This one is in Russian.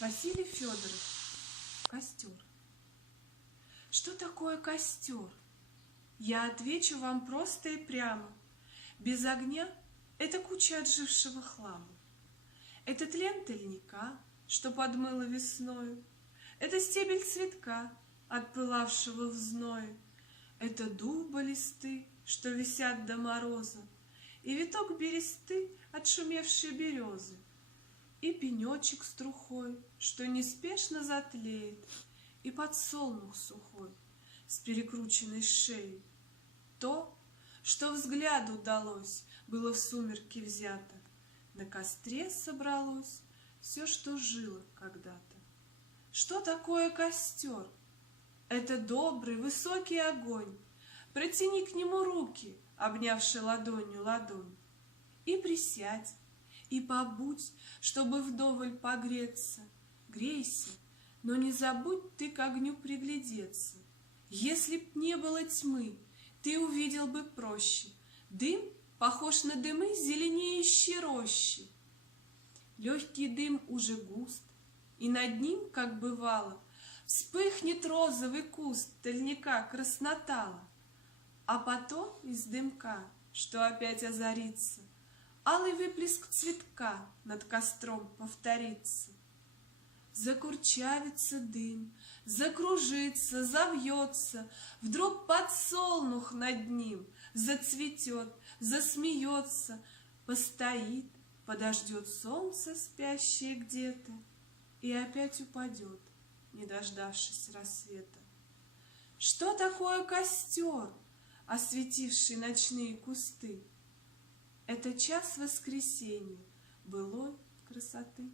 Василий Федоров. Костер. Что такое костер? Я отвечу вам просто и прямо. Без огня — это куча отжившего хлама. Это тлен тольника, что подмыло весною. Это стебель цветка, отпылавшего в зное. Это дуба листы, что висят до мороза, и виток бересты, отшумевшей березы, и пенечек с трухой, что неспешно затлеет, и подсолнух сухой с перекрученной шеей. То, что взгляду удалось, было в сумерки взято. На костре собралось все, что жило когда-то. Что такое костер? Это добрый, высокий огонь. Протяни к нему руки, обнявши ладонью ладонь. И присядь, и побудь, чтобы вдоволь погреться. Грейся, но не забудь ты к огню приглядеться. Если б не было тьмы, ты увидел бы проще. Дым похож на дымы зеленеющей рощи. Легкий дым уже густ, и над ним, как бывало, вспыхнет розовый куст тольника краснотала. А потом из дымка, что опять озарится, алый выплеск цветка над костром повторится. Закурчавится дым, закружится, завьется, вдруг подсолнух над ним зацветет, засмеется, постоит, подождет солнце, спящее где-то, и опять упадет, не дождавшись рассвета. Что такое костер, осветивший ночные кусты? Это час воскресенья былой красоты.